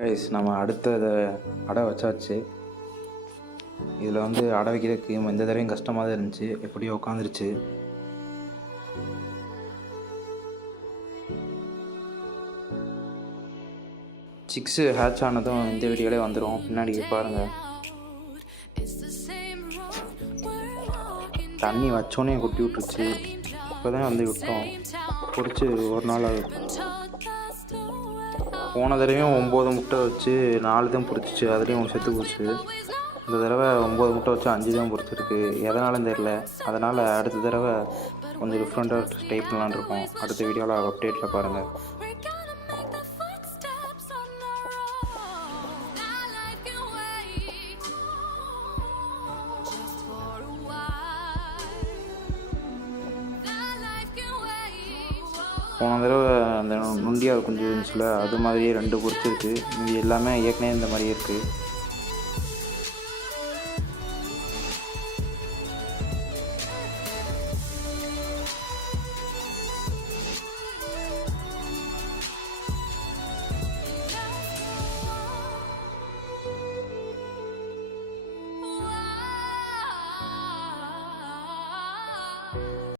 கைஸ் நம்ம அடுத்த அடை வச்சாச்சு. இதில் வந்து அடை வைக்கிறதுக்கு இந்த தடவையும் கஷ்டமாக தான் இருந்துச்சு. எப்படியோ உட்காந்துருச்சு. சிக்ஸு ஹேட்ச் ஆனதும் இந்த வீடியோலே வந்துடும். பின்னாடி பாருங்கள். தண்ணி வச்சோன்னே கொட்டி விட்டுருச்சு. இப்போ தான் வந்து விட்டோம். பொறிச்சு ஒரு நாள் ஆகுது. போன தடவையும் 9 முட்டை வச்சு 4 தான் பொறிச்சிச்சு. அதுலேயும் ஒன்று செத்து போச்சு. இந்த தடவை 9 முட்டை வச்சு 5 தான் பொறிச்சிருக்கு. எதனாலும் தெரில. அதனால் அடுத்த தடவை கொஞ்சம் டிஃப்ரெண்ட்டாக ட்ரை பண்ணலான்னு இருக்கோம். அடுத்த வீடியோவில் அப்டேட்டில் பாருங்கள். போன தடவை அந்த நுண்டியாக கொஞ்சம் இருந்துச்சுல, அது மாதிரியே 2 பொறிச்சிருக்கு. இது எல்லாமே ஏற்கனவே இந்த மாதிரியே இருக்குது.